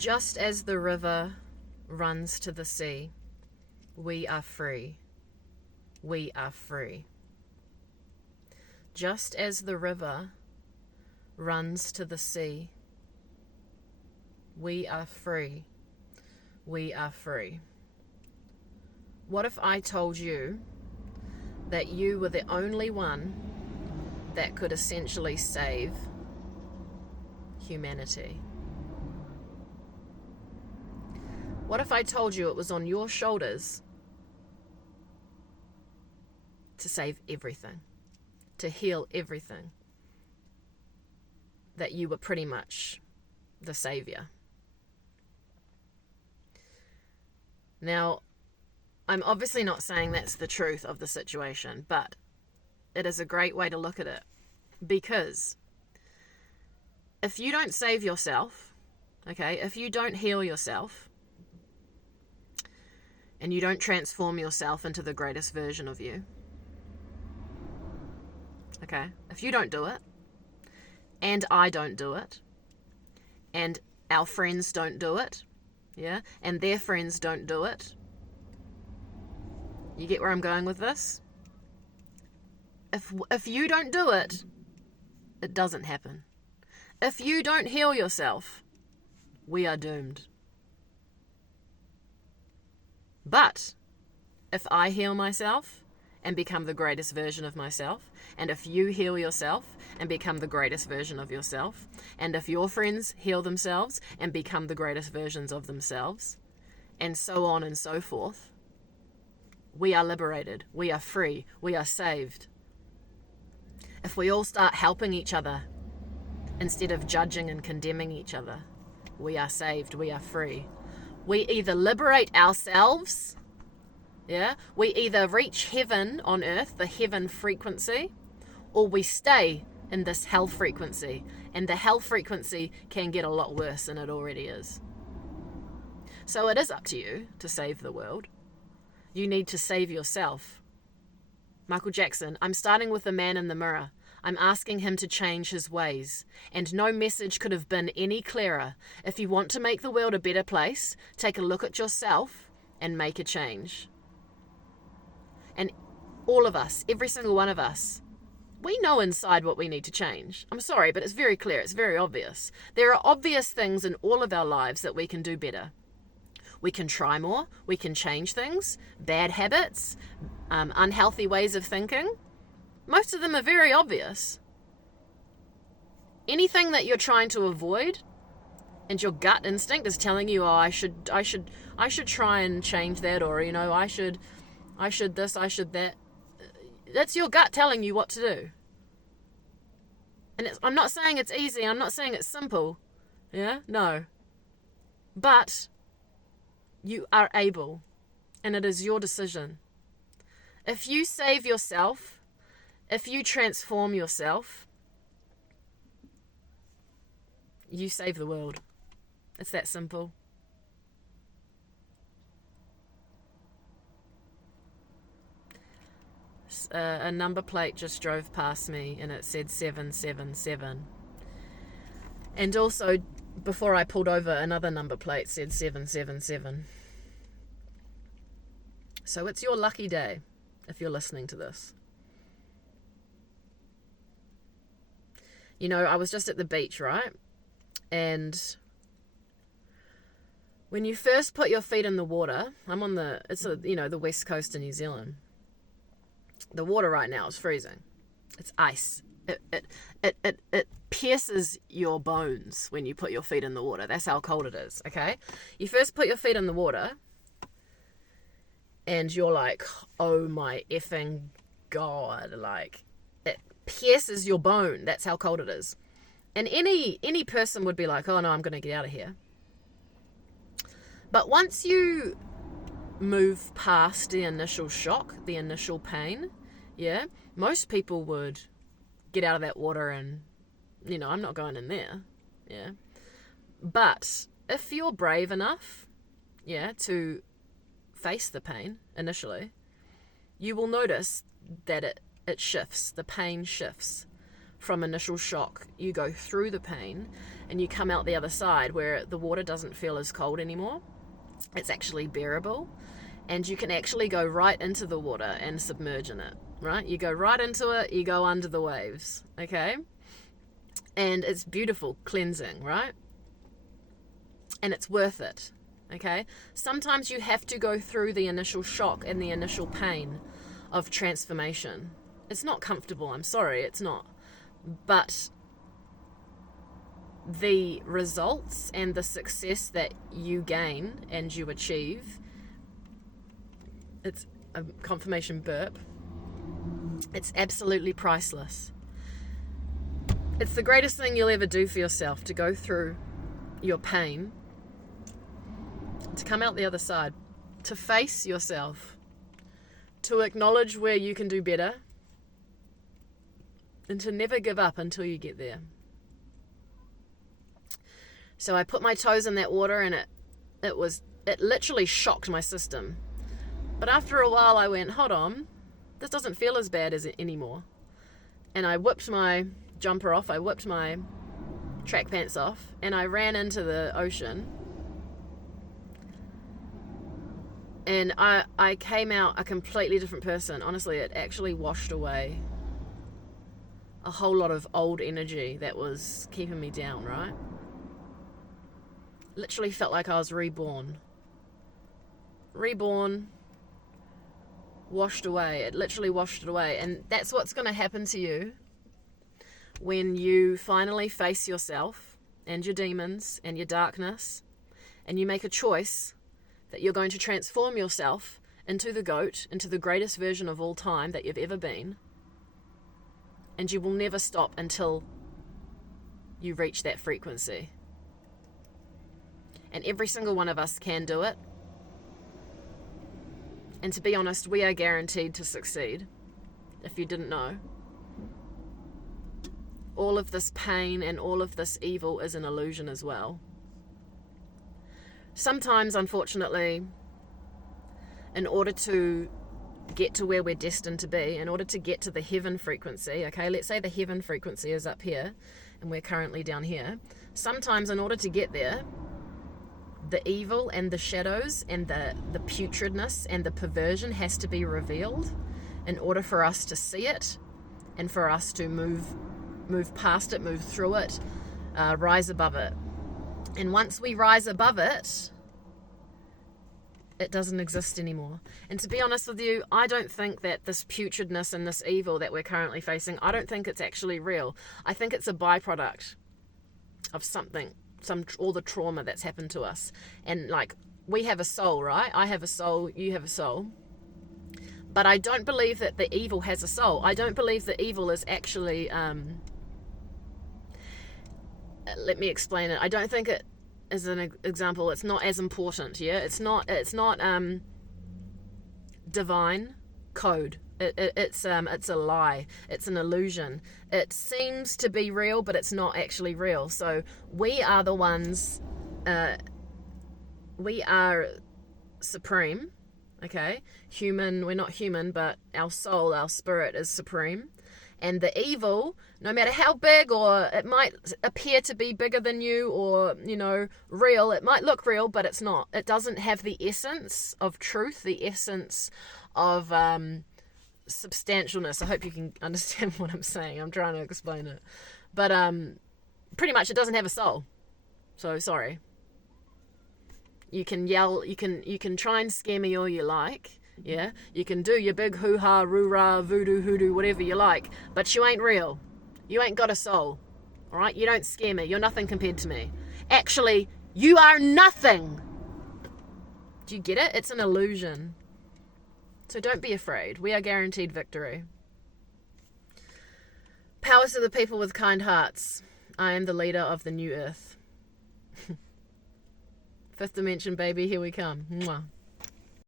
Just as the river runs to the sea, we are free. We are free. Just as the river runs to the sea, we are free. We are free. What if I told you that you were the only one that could essentially save humanity? What if I told you it was on your shoulders to save everything, to heal everything, that you were pretty much the savior? Now, I'm obviously not saying that's the truth of the situation, but it is a great way to look at it, because if you don't save yourself, okay, if you don't heal yourself, and you don't transform yourself into the greatest version of you, okay, if you don't do it, and I don't do it, and our friends don't do it, yeah, and their friends don't do it, you get where I'm going with this? If you don't do it, it doesn't happen. If you don't heal yourself, we are doomed. But if I heal myself and become the greatest version of myself, and if you heal yourself and become the greatest version of yourself, and if your friends heal themselves and become the greatest versions of themselves, and so on and so forth, we are liberated, we are free, we are saved. If we all start helping each other instead of judging and condemning each other, we are saved, we are free. We either liberate ourselves, yeah, we either reach heaven on earth, the heaven frequency, or we stay in this hell frequency, and the hell frequency can get a lot worse than it already is. So it is up to you to save the world. You need to save yourself. Michael Jackson, I'm starting with the man in the mirror. I'm asking him to change his ways. And no message could have been any clearer. If you want to make the world a better place, take a look at yourself and make a change. And all of us, every single one of us, we know inside what we need to change. I'm sorry, but it's very clear. It's very obvious. There are obvious things in all of our lives that we can do better. We can try more. We can change things. Bad habits, unhealthy ways of thinking. Most of them are very obvious. Anything that you're trying to avoid, and your gut instinct is telling you, oh, I should try and change that, or I should this, I should that. That's your gut telling you what to do. And I'm not saying it's easy. I'm not saying it's simple. Yeah, no. But you are able, and it is your decision. If you save yourself, if you transform yourself, you save the world. It's that simple. A number plate just drove past me and it said 777. And also, before I pulled over, another number plate said 777. So it's your lucky day if you're listening to this. I was just at the beach, right? And when you first put your feet in the water, the west coast of New Zealand. The water right now is freezing. It's ice. It pierces your bones when you put your feet in the water. That's how cold it is, okay? You first put your feet in the water and you're like, oh my effing God, like it pierces your bone. That's how cold it is. And any person would be like, oh no, I'm going to get out of here. But once you move past the initial shock, the initial pain, yeah, most people would get out of that water and, I'm not going in there, yeah. But if you're brave enough, yeah, to face the pain initially, you will notice that it shifts, the pain shifts from initial shock. You go through the pain and you come out the other side where the water doesn't feel as cold anymore. It's actually bearable, and you can actually go right into the water and submerge in it, right? You go right into it, you go under the waves, okay? And it's beautiful, cleansing, right? And it's worth it, okay? Sometimes you have to go through the initial shock and the initial pain of transformation. It's not comfortable, I'm sorry, it's not. But the results and the success that you gain and you achieve, it's a confirmation burp, it's absolutely priceless. It's the greatest thing you'll ever do for yourself, to go through your pain, to come out the other side, to face yourself, to acknowledge where you can do better, and to never give up until you get there. So I put my toes in that water, and it literally shocked my system. But after a while I went, hold on, this doesn't feel as bad as it anymore. And I whipped my jumper off, I whipped my track pants off, and I ran into the ocean. And I came out a completely different person. Honestly, it actually washed away a whole lot of old energy that was keeping me down, right? Literally felt like I was reborn, washed away. It literally washed it away. And that's what's going to happen to you when you finally face yourself and your demons and your darkness, and you make a choice that you're going to transform yourself into the goat, into the greatest version of all time that you've ever been. And you will never stop until you reach that frequency. And every single one of us can do it. And to be honest, we are guaranteed to succeed, if you didn't know. All of this pain and all of this evil is an illusion as well. Sometimes, unfortunately, in order to get to where we're destined to be, in order to get to the heaven frequency, okay, let's say the heaven frequency is up here and we're currently down here. Sometimes in order to get there, the evil and the shadows and the putridness and the perversion has to be revealed in order for us to see it and for us to move past it, move through it, rise above it. And once we rise above it, it doesn't exist anymore. And to be honest with you, I don't think that this putridness and this evil that we're currently facing, I don't think it's actually real. I think it's a byproduct of something, all the trauma that's happened to us. And like, we have a soul, right? I have a soul, you have a soul. But I don't believe that the evil has a soul. I don't believe that evil is actually, let me explain it. I don't think it, as an example, it's not as important, yeah? It's not divine code. It's a lie. It's an illusion. It seems to be real, but it's not actually real. So we are the ones, we are supreme, okay? Human, we're not human, but our soul, our spirit is supreme. And the evil, no matter how big, or it might appear to be bigger than you, or, you know, real, it might look real, but it's not. It doesn't have the essence of truth, the essence of substantialness. I hope you can understand what I'm saying. I'm trying to explain it. But pretty much it doesn't have a soul. So, sorry. You can yell, you can try and scare me all you like. Yeah, you can do your big hoo-ha, roo-rah, voodoo, hoodoo, whatever you like, but you ain't real. You ain't got a soul, all right? You don't scare me. You're nothing compared to me. Actually, you are nothing. Do you get it? It's an illusion. So don't be afraid. We are guaranteed victory. Powers to the people with kind hearts. I am the leader of the new earth. Fifth dimension, baby. Here we come. Mwah.